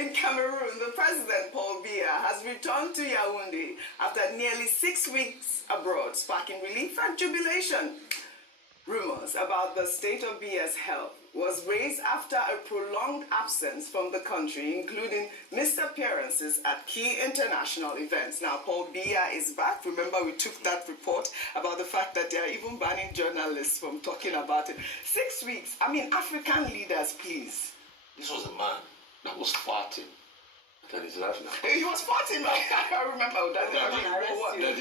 In Cameroon, the president, Paul Biya, has returned to Yaoundé after nearly 6 weeks abroad, sparking relief and jubilation. Rumors about the state of Biya's health was raised after a prolonged absence from the country, including missed appearances at key international events. Now, Paul Biya is back. Remember, we took that report about the fact that they are even banning journalists from talking about it. 6 weeks. I mean, African leaders, please. This was a man that was farting at international. He was farting, right? I remember that.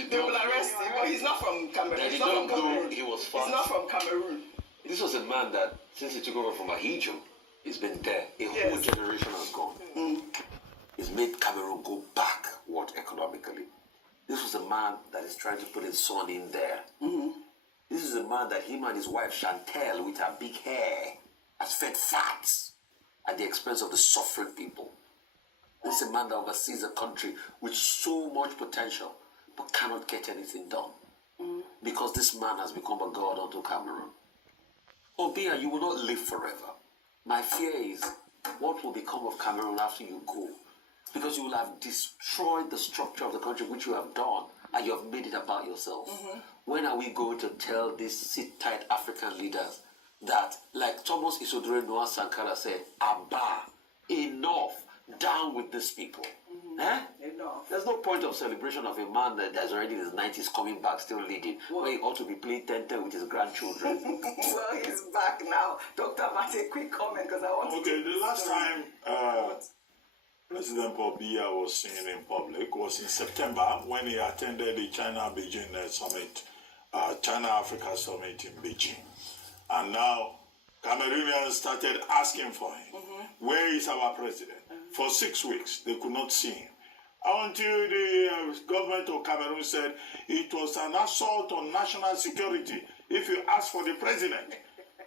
They will arrest him, but he's not from Cameroon. He's not from Cameroon. He was farting. He's not from Cameroon. This was a man that, since he took over from Ahijo, he's been there. A whole generation has gone. He's made Cameroon go backward economically. This was a man that is trying to put his son in there. This is a man that him and his wife Chantel, with her big hair, has fed fats at the expense of the suffering people. This is a man that oversees a country with so much potential, but cannot get anything done. Because this man has become a god unto Cameroon. Oh, Biya, you will not live forever. My fear is, what will become of Cameroon after you go? Because you will have destroyed the structure of the country, which you have done, and you have made it about yourself. When are we going to tell these sit-tight African leaders that, like Thomas Isodore Noah Sankara said, Abba, enough, down with these people? Enough. There's no point of celebration of a man that's already in his 90s coming back, still leading, where he ought to be playing 10-10 with his grandchildren. Well, he's back now. Dr. Mate, quick comment, because I want to... Okay, the last time President Paul Biya was seen in public was in September when he attended the China-Beijing Summit, China-Africa Summit in Beijing. And now Cameroonians started asking for him. Where is our president? For 6 weeks, they could not see him. Until the government of Cameroon said it was an assault on national security if you ask for the president.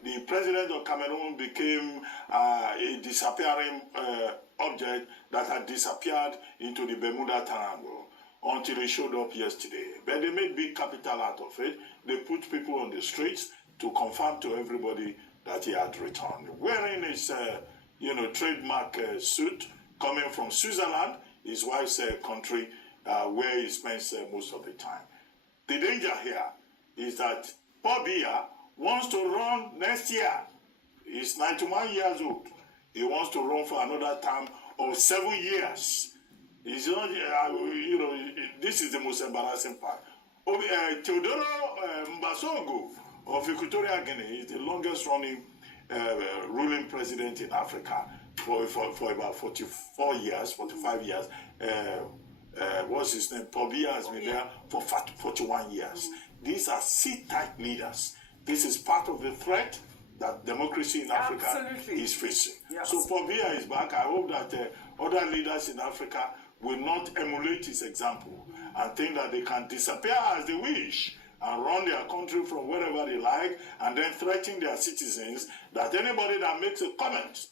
The president of Cameroon became a disappearing object that had disappeared into the Bermuda Triangle until he showed up yesterday. But they made big capital out of it. They put people on the streets to confirm to everybody that he had returned. Wearing his trademark suit, coming from Switzerland, his wife's country, where he spends most of the time. The danger here is that Paul Biya wants to run next year. He's 91 years old. He wants to run for another term of 7 years. He's not, this is the most embarrassing part. Teodoro Mbasogo of Equatorial Guinea is the longest running ruling president in Africa for about 45 years. What's his name? Paul Biya has been there for 41 years. These are sit-tight leaders. This is part of the threat that democracy in Africa is facing. Yes. So Paul Biya is back. I hope that other leaders in Africa will not emulate his example and think that they can disappear as they wish and run their country from wherever they like, and then threaten their citizens that anybody that makes a comment,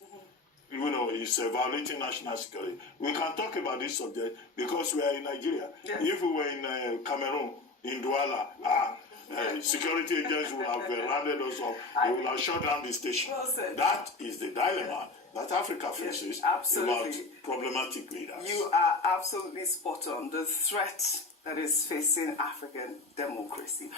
is violating national security. We can talk about this subject because we are in Nigeria. Yes. If we were in Cameroon, in Douala, security agents would have rounded us up. They would have shut down the station. Well said. That is the dilemma that Africa faces about problematic leaders. You are absolutely spot on. The threat that is facing African democracy.